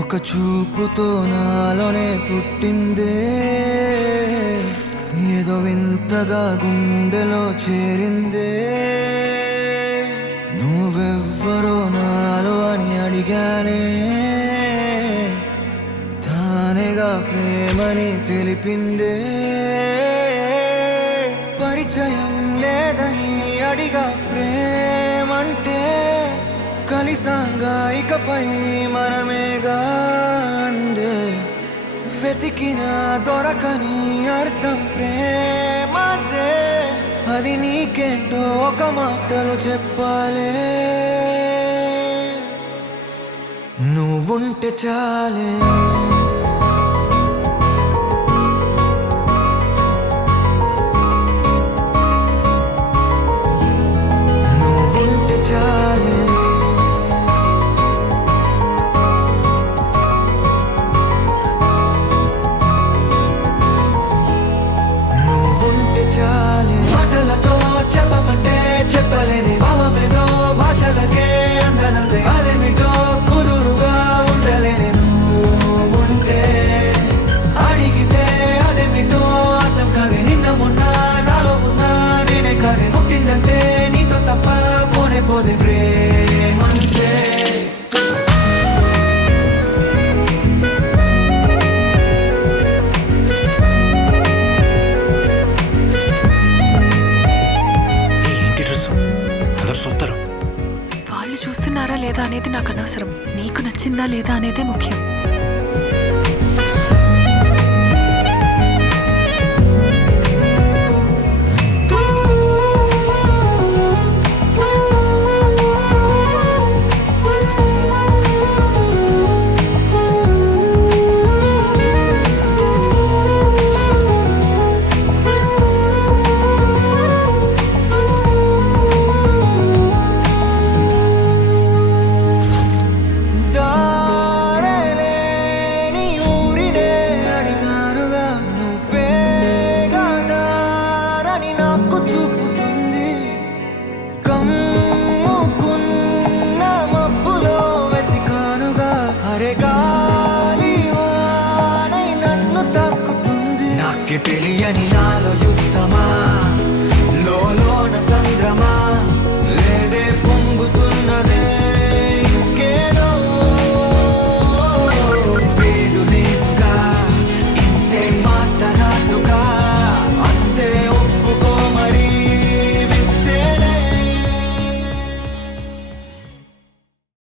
ఒక చూపుతో నాలోనే పుట్టిందే, ఏదో వింతగా గుండెలో చేరిందే. నువ్వెవ్వరో నాలో అని అడిగానే, తానేగా ప్రేమని తెలిపిందే. పరిచయం లేదని అడిగా ప్రేమంటే, కలిసాంగా ఇకపై మనమేగా అందే. వెతికిన దొరకని అర్థం ప్రేమదే, అది నీకేంటో ఒక మాటలో చెప్పాలే. నువ్వుంటే చాలే, నువ్వుంటే చాలే, నువ్వుంటే చాలే. మాటలతో చెప్పమంటే చెప్పలేని భావమేదో, భాషలకే అందనందే అదేమిటో కుదురుగా ఉండలేని. నువ్వుంటే అడిగితే అదేమిటో అర్థం కాదే. నిన్న మొన్న నాలో ఉన్నా నేనే కాదే. పుట్టిందంటే నీతో తప్ప పోనే పోదే ప్రేమంతే. వాళ్ళు చూస్తున్నారా లేదా అనేది నాకు అనవసరం. నీకు నచ్చిందా లేదా అనేదే ముఖ్యం. తెలియని నాలో యుద్ధమా, లోన సంద్రమా,